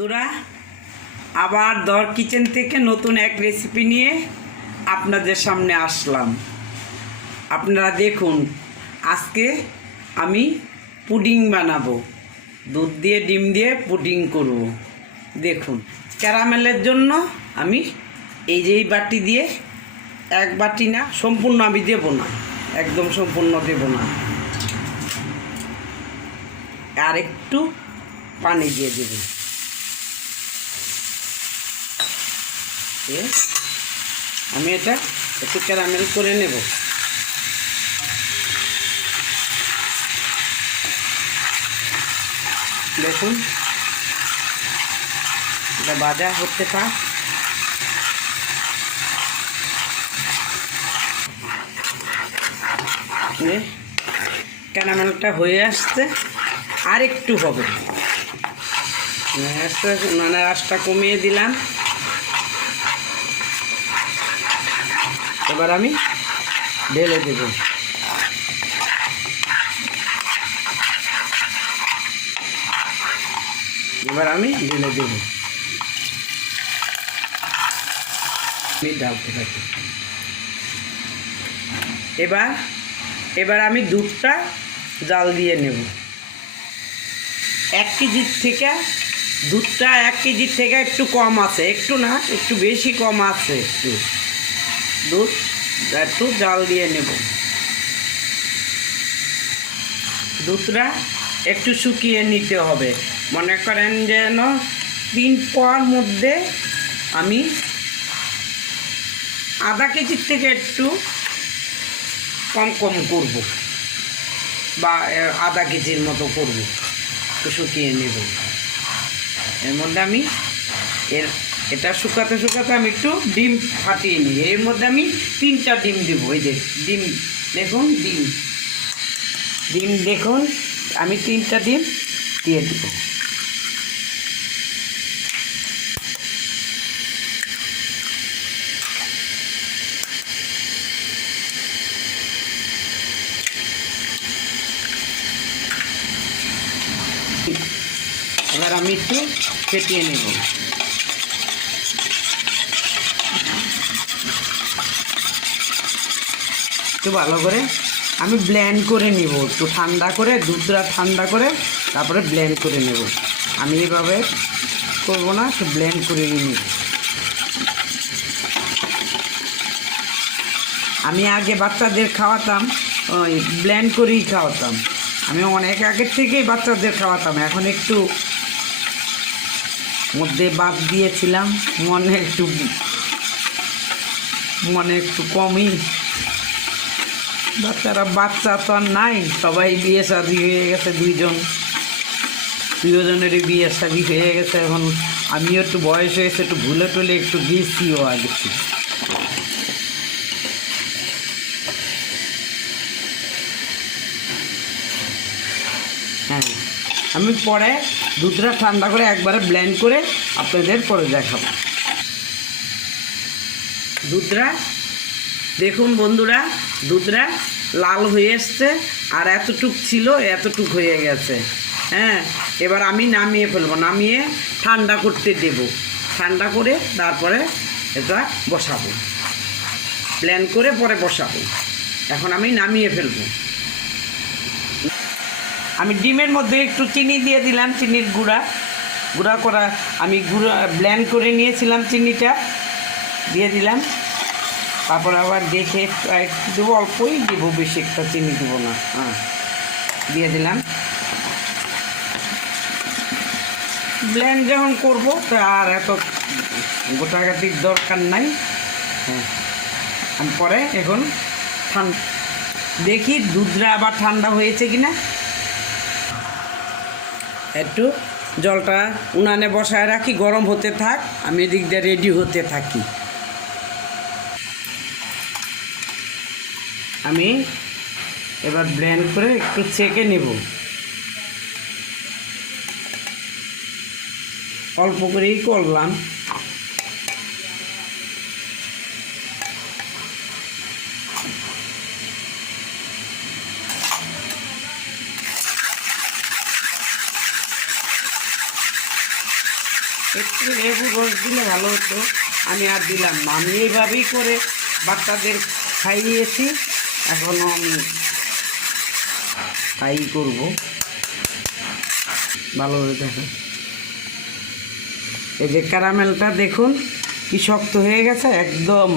বন্ধুরা আবার ধর কিচেন থেকে নতুন এক রেসিপি নিয়ে আপনাদের সামনে আসলাম। আপনারা দেখুন, আজকে আমি পুডিং বানাবো, দুধ দিয়ে ডিম দিয়ে পুডিং করব। দেখুন, ক্যারামেলের জন্য আমি এই যে এই বাটি দিয়ে, এক বাটি না, সম্পূর্ণ আমি দেব না, একদম সম্পূর্ণ দেব না, আর একটু পানি দিয়ে দেব। আমি এটা একটু ক্যারামেল করে নেব। দেখুন, এটা ভাজা হতে থাক। ক্যারামেলটা হয়ে আসছে, আর একটু হবে, মানে আঁচটা কমিয়ে দিলাম। এবার আমি ঢেলে দেব। এবার আমি ঢেলে দেব, ডালতে থাকি। এবার আমি দুধটা জাল দিয়ে নেব। 1 কেজির থেকে দুধটা 1 কেজির থেকে একটু কম আছে, একটু না, একটু বেশি কম আছে। একটু দুধ একটু জাল দিয়ে নেব। দুধটা একটু শুকিয়ে নিতে হবে। মনে করেন যেন 3 পোয়ার মধ্যে আমি আধা কেজির থেকে একটু কম কম করব, বা আধা কেজির মতো করব, একটু শুকিয়ে নেব। এর মধ্যে আমি এটা শুকাতে শুকাতে আমি একটু ডিম ফাটিয়ে নিই। এর মধ্যে আমি 3টা ডিম দেবো। এই যে ডিম দেখুন, ডিম দেখুন, আমি 3টা ডিম দিয়ে দেবো। এবার আমি একটু ফেটিয়ে নেব। একটু ভালো করে আমি ব্লেন্ড করে নিব, একটু ঠান্ডা করে, দুধটা ঠান্ডা করে তারপরে ব্লেন্ড করে নেব। আমি এভাবে করব না, একটু ব্লেন্ড করে নিব। আমি আগে বাচ্চাদের খাওয়াতাম, ওই ব্লেন্ড করেই খাওয়াতাম। আমি অনেক আগের থেকেই বাচ্চাদের খাওয়াতাম। এখন একটু মধ্যে বাদ দিয়েছিলাম, মনে একটু কমই। বাচ্চা তো আর নাই, সবাই বিয়ে শাদি হয়ে গেছে, দুজনেরই বিয়ে শাদি হয়ে গেছে। এখন আমিও একটু বয়স হয়েছে, একটু ভুলে টুলে একটু গেছিও আগে। হ্যাঁ, আমি পরে দুধটা ঠান্ডা করে একবারে ব্লেন্ড করে আপনাদের পরে দেখাবো। দুধটা দেখুন বন্ধুরা, দুধটা লাল হয়ে এসছে, আর এতটুক ছিল, এতটুক হয়ে গেছে। হ্যাঁ, এবার আমি নামিয়ে ফেলবো, নামিয়ে ঠান্ডা করতে দেব। ঠান্ডা করে তারপরে এটা বসাবো, ব্লেন্ড করে পরে বসাবো। এখন আমি নামিয়ে ফেলবো। আমি ডিমের মধ্যে একটু চিনি দিয়ে দিলাম, চিনির গুঁড়া করা, আমি ব্লেন্ড করে নিয়েছিলাম, চিনিটা দিয়ে দিলাম। তারপরে আবার দেখে একটু দেবো, অল্পই দেবো, বেশি একটা চিনি দেবো না। হ্যাঁ, দিয়ে দিলাম। ব্লেন্ড যখন করবো তা আর এত গোটাগাটির দরকার নাই। হ্যাঁ, আমি পরে এখন দেখি দুধটা আবার ঠান্ডা হয়েছে কিনা। একটু জলটা উনানে বসায় রাখি, গরম হতে থাক, আমি এদিক দিয়ে রেডি হতে থাকি। আমি এবার ব্লেন্ড করে একটু ছেঁকে নেব, অল্প করেই করলাম। একটু লেবু রস দিলে ভালো হতো, আমি আর দিলাম না। আমি এইভাবেই করে বাচ্চাদের খাইয়েছি, এখনও আমি তাই করবো। ভালোভাবে দেখুন, এই যে ক্যারামেলটা দেখুন কি শক্ত হয়ে গেছে, একদম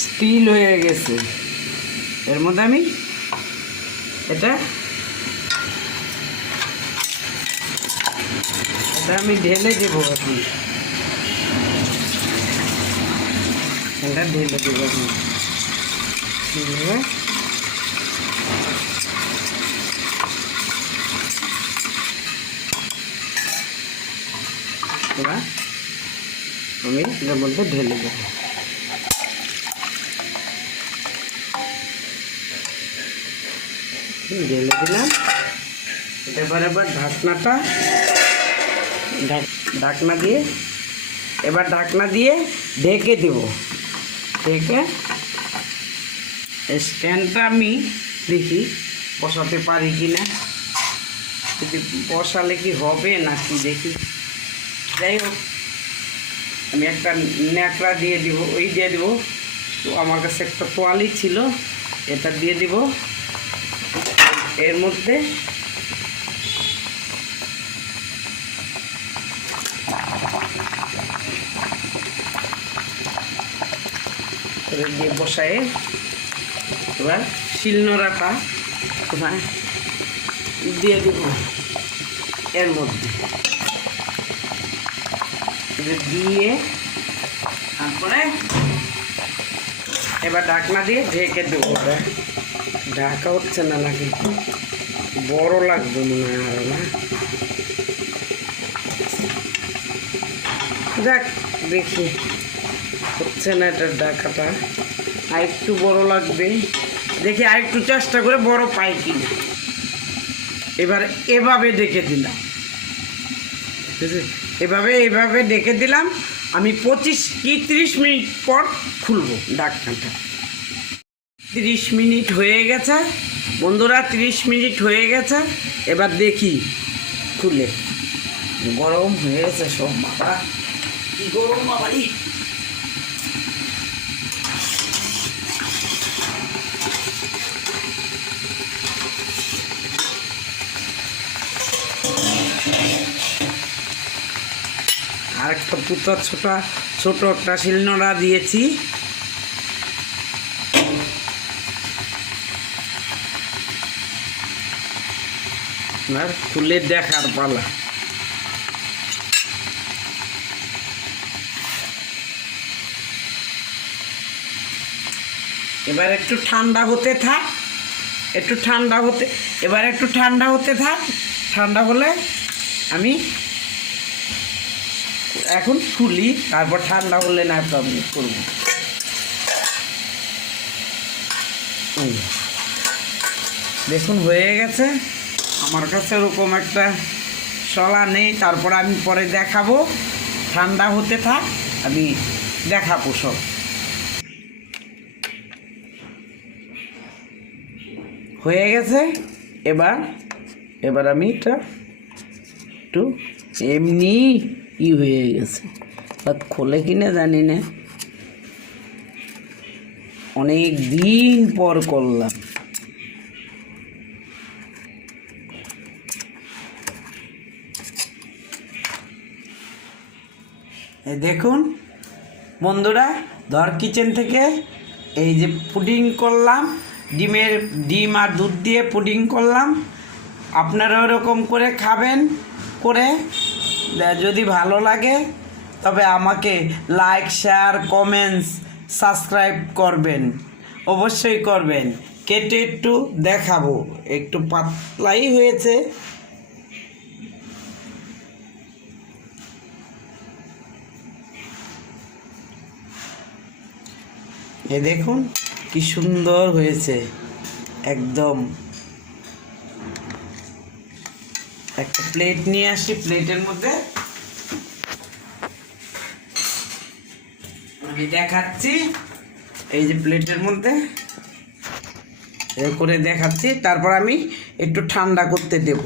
স্টিল হয়ে গেছে। এর মধ্যে আমি এটা আমি ঢেলে দেবো এখন, এটা ঢেলে দেবো এখন। এবার আমি এর মধ্যে ঢেলে দেবো। ঢেলে দিলাম। এবার ঢাকনা দিয়ে ঢাকনা দিয়ে ঢেকে দেব। ঢেকে স্ট্যান্ডটা আমি দেখি বসাতে পারি কি না, যদি বসালে কি হবে নাকি দেখি। যাই হোক, আমি একটা ন্যাকড়া দিয়ে দিব, দিয়ে দিব। তো আমার কাছে একটা তোয়ালি ছিল, এটা দিয়ে দিব এর মধ্যে। দিয়ে বসায়ে এবার শিলনোড়াটা কোথায় দিয়ে দিব এর মধ্যে, দিয়ে তারপরে এবার ঢাকনা দিয়ে ঢেকে দেবো। ঢাকা হচ্ছে না নাকি, বড় লাগবে মনে হয় আরো না। যাক দেখি, হচ্ছে না এটা ঢাকাটা, আর একটু বড় লাগবে। দেখি আর একটু চেষ্টা করে বড় পাই কিনা। এবার এভাবে ডেকে দিলাম, এভাবে ডেকে দিলাম। আমি 25 কি 30 মিনিট পর খুলবো ঢাকনাটা। 30 মিনিট হয়ে গেছে বন্ধুরা, 30 মিনিট হয়ে গেছে। এবার দেখি খুলে, গরম হয়ে গেছে সব। বাবা কি গরম বাবারি। আর একটা ছোট একটা শিলনোড়া দিয়েছি। আর খুলে দেখার পালা। এবার একটু ঠান্ডা হতে থাক, এবার একটু ঠান্ডা হতে থাক। ঠান্ডা হলে আমি এখন খুলি, তারপর ঠান্ডা হলে না আমি করব। দেখুন হয়ে গেছে। আমার কাছে ওরকম একটা শলা নেই, তারপর আমি পরে দেখাবো। ঠান্ডা হতে থাক, আমি দেখাবো সব। হয়ে গেছে। এবার আমি এটা একটু এমনি হয়ে গেছে, খোলে কিনা জানি না, অনেক দিন পর করলাম। দেখুন বন্ধুরা, ধর কিচেন থেকে এই যে পুডিং করলাম, ডিম আর দুধ দিয়ে পুডিং করলাম। আপনারা ওরকম করে খাবেন। করে যদি ভালো লাগে তবে আমাকে লাইক, শেয়ার, কমেন্টস, সাবস্ক্রাইব করবেন, অবশ্যই করবেন। কেটে একটু দেখাবো, একটু পাতলাই হয়েছে। এ দেখুন কি সুন্দর হয়েছে, একদম। একটা প্লেট নিয়ে আসি, প্লেটের মধ্যে আমি দেখাচ্ছি। এই যে প্লেটের মধ্যে করে দেখাচ্ছি, তারপর আমি একটু ঠান্ডা করতে দেব।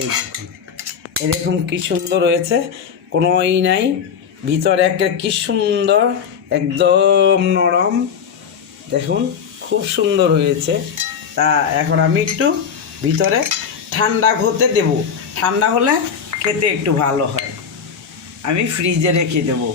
এই দেখুন কি সুন্দর হয়েছে। কোনো নাই, ভিতরে একটা কি সুন্দর, একদম নরম, দেখুন খুব সুন্দর হয়েছে। তা এখন আমি একটু ভিতরে ঠান্ডা হতে দেব, ঠান্ডা হলে খেতে একটু ভালো হয়। আমি ফ্রিজে রেখে দেবো।